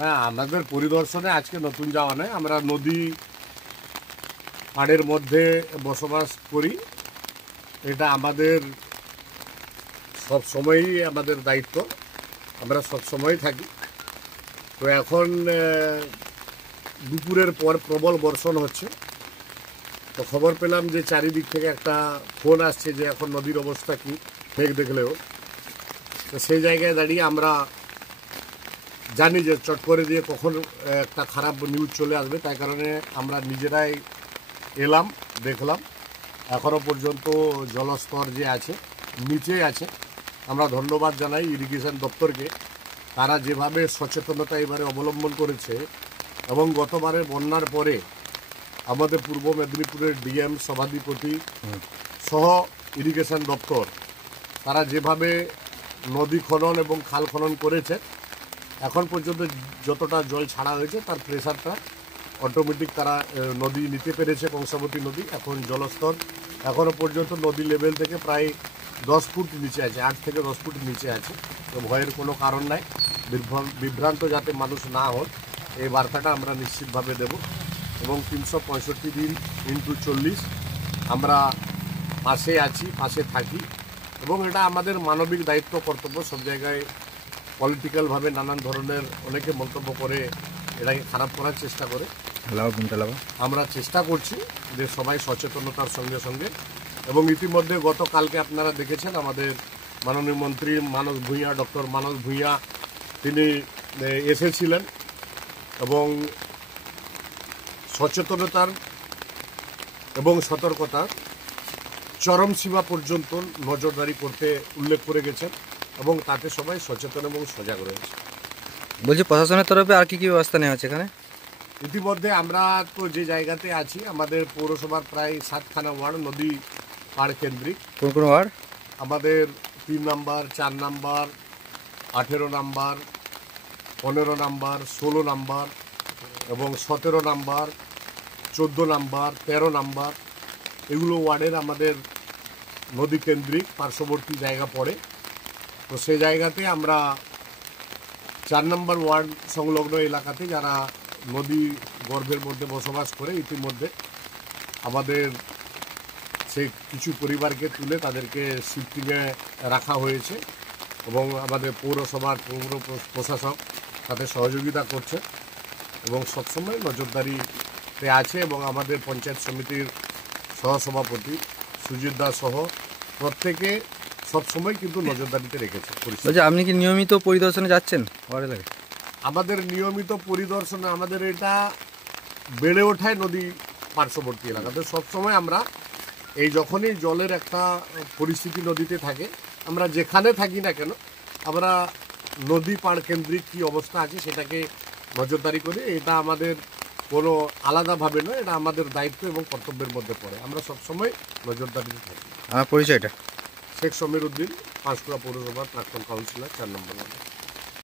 না, আমাদের পরিদর্শনে আজকে নতুন যাওয়া নয়। আমরা নদী পাড়ের মধ্যে বসবাস করি, এটা আমাদের সব সময়ই আমাদের দায়িত্ব, আমরা সব সময় থাকি। তো এখন দুপুরের পর প্রবল বর্ষণ হচ্ছে, তো খবর পেলাম যে চারিদিক থেকে একটা ফোন আসছে যে এখন নদীর অবস্থা কি, মেঘ দেখলেও। তো সেই জায়গায় দাঁড়িয়ে আমরা জানি যে চট করে দিয়ে কখন একটা খারাপ নিউজ চলে আসবে, তাই কারণে আমরা নিজেরাই এলাম, দেখলাম। এখনও পর্যন্ত জলস্তর যে আছে নিচে আছে। আমরা ধন্যবাদ জানাই ইরিগেশন দপ্তরকে, তারা যেভাবে সচেতনতা এবারে অবলম্বন করেছে এবং গতবারের বন্যার পরে আমাদের পূর্ব মেদিনীপুরের ডিএম সভাধিপতি সহ ইরিগেশন দপ্তর তারা যেভাবে নদী খনন এবং খাল খনন করেছে, এখন পর্যন্ত যতটা জল ছাড়া হয়েছে তার প্রেশারটা অটোমেটিক তারা নদী নিতে পেরেছে। কংসাবতী নদী এখন জলস্তর এখনও পর্যন্ত নদী লেভেল থেকে প্রায় 10 ফুট নিচে আছে, 8 থেকে 10 ফুট নিচে আছে। তো ভয়ের কোনো কারণ নাই, বিভ্রান্ত যাতে মানুষ না হন এই বার্তাটা আমরা নিশ্চিতভাবে দেব। এবং 365 দিন ইন্টু 40 আমরা পাশে আছি, পাশে থাকি, এবং এটা আমাদের মানবিক দায়িত্ব, কর্তব্য। সব জায়গায় পলিটিক্যালভাবে নানান ধরনের অনেকে মন্তব্য করে এটাকে খারাপ করার চেষ্টা করে, আমরা চেষ্টা করছি যে সবাই সচেতনতার সঙ্গে সঙ্গে। এবং ইতিমধ্যে গতকালকে আপনারা দেখেছেন আমাদের মাননীয় মন্ত্রী মানস ভূঁইয়া, ডক্টর মানস ভূঁইয়া, তিনি এসেছিলেন এবং সচেতনতার এবং সতর্কতার চরম সীমা পর্যন্ত নজরদারি করতে উল্লেখ করে গেছেন, এবং তাতে সবাই সচেতন এবং সজাগ রয়েছে। বলছি প্রশাসনের তরফে আর কি কি ব্যবস্থা নেওয়া হচ্ছে এখানে? ইতিমধ্যে আমরা তো যে জায়গাতে আছি, আমাদের পৌরসভার প্রায় 7খানা ওয়ার্ড নদী পাড় কেন্দ্রিক। কোন কোন ওয়ার্ড? আমাদের 3 নম্বর, 4 নম্বর, 18 নম্বর, 15 নম্বর, 16 নম্বর এবং 17 নম্বর, 14 নম্বর, 13 নম্বর, এগুলো ওয়ার্ডের আমাদের নদী কেন্দ্রিক পার্শ্ববর্তী জায়গা পড়ে। তো সেই জায়গাতে আমরা 4 নম্বর ওয়ার্ড সংলগ্ন এলাকাতে যারা নদী গর্ভের মধ্যে বসবাস করে, ইতিমধ্যে আমাদের সেই কিছু পরিবারকে তুলে তাদেরকে শিফটিংয়ে রাখা হয়েছে, এবং আমাদের পৌরসভার পৌর প্রশাসক তাদের সহযোগিতা করছে এবং সবসময় নজরদারিতে আছে। এবং আমাদের পঞ্চায়েত সমিতির সহসভাপতি সুজিত দাস সহ প্রত্যেকে সবসময় কিন্তু নজরদারিতে রেখেছে। আপনি কি নিয়মিত পরিদর্শনে যাচ্ছেন? আমাদের নিয়মিত পরিদর্শনে, আমাদের এটা বেড়ে ওঠায় নদী পার্শ্ববর্তী এলাকাতে সবসময় আমরা এই যখনই জলের একটা পরিস্থিতি নদীতে থাকে, আমরা যেখানে থাকি না কেন আমরা নদী পাড় কেন্দ্রিক কী অবস্থা আছে সেটাকে নজরদারি করি। এটা আমাদের কোনো আলাদাভাবে নয়, এটা আমাদের দায়িত্ব এবং কর্তব্যের মধ্যে পড়ে। আমরা সবসময় নজরদারিতে থাকি। আমার পরিচয়টা শেখ সমীর উদ্দিন, পাঁশকুড়া পৌরসভার প্রাক্তন কাউন্সিলর, 4 নম্বর ওয়ার্ড।